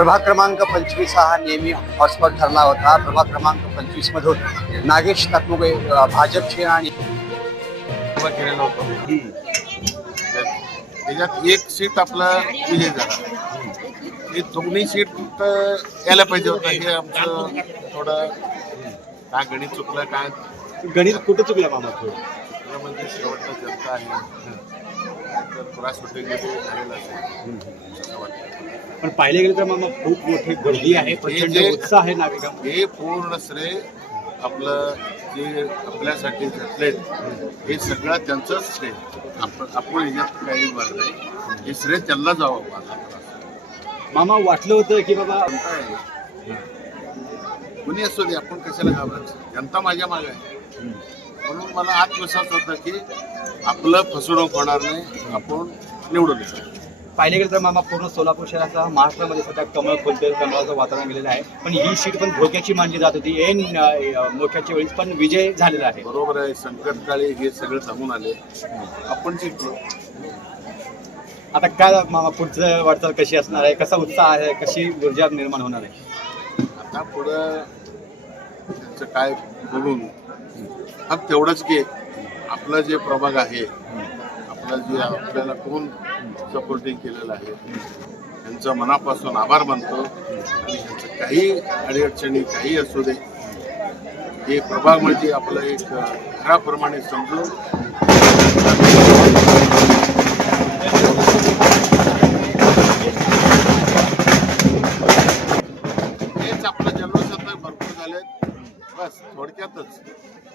प्रभाग क्रमांक पंचवीस हा नेहमी हॉटस्पॉट ठरला होता. प्रभाग क्रमांक पंचवीस मधून नागेश ताकमुगे अ, भाजपचे आणि केलेला होतो त्याच्यात एक सीट आपला विजय झाला. हे दोन्ही सीट यायला पाहिजे होतं. हे आमचं थोडं काय गणित चुकलं काय? गणित कुठं चुकलं मामा? म्हणजे शेवटचा जनता आहे. तर पुरा शूटिंगमध्ये झालेलं असेल. असं वाटतं. पण पाहिले गेले तर मामा खूप मोठी गर्दी आहे. प्रचंड जे- उत्साह आहे नागरिकांमध्ये हे पूर्ण श्रेय आपलं जे आपल्यासाठी झटले हे सगळं त्यांचंच श्रेय. आपण आपण ह्याच्यात काही भाग नाही. हे श्रेय त्यांना जावं माझा मामा वाटलं होतं की बाबा जनता आहे. कुणी असू दे आपण कशाला घाबरायचं? जनता माझ्या मागे आहे. म्हणून मला आत्मविश्वास होता की आपलं फसवणूक होणार नाही आपण निवडून येऊ. पाहिले गेलं तर मामा पूर्ण सोलापूर शहराचा महाराष्ट्रामध्ये सध्या कमळ फुलते कमळाचं वातावरण गेलेलं आहे. पण ही सीट पण धोक्याची मानली जात होती. ऐन अ, मोक्याच्या वेळीच पण विजय झालेला आहे. बरोबर आहे. संकटकाळी हे सगळं जमून आले. आपण जिंकलो. आता काय मामा पुढचं वाटचाल कशी असणार आहे? कसा उत्साह आहे? कशी ऊर्जा निर्माण होणार आहे? आता पुढं काय बघून फक्त तेवढंच की आपलं जे प्रभाग आहे आपलं जे आपल्याला कोण सपोर्टिंग केलेलं आहे त्यांचं मनापासून आभार मानतो आणि ह्यांचं काही अडीअडचणी काही असू दे हे प्रभाग म्हणजे आपलं एक घराप्रमाणे समजून बस थोडक्यातच.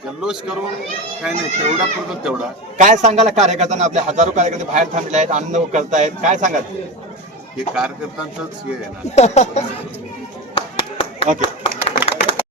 जल्लोष करून काय नाही तेवढा पुरतं तेवढा. काय सांगाल कार्यकर्त्यांना? आपले हजारो कार्यकर्ते बाहेर थांबले आहेत आनंद करतायत काय सांगाल? हे कार्यकर्त्यांचंच हे आहे ना. ओके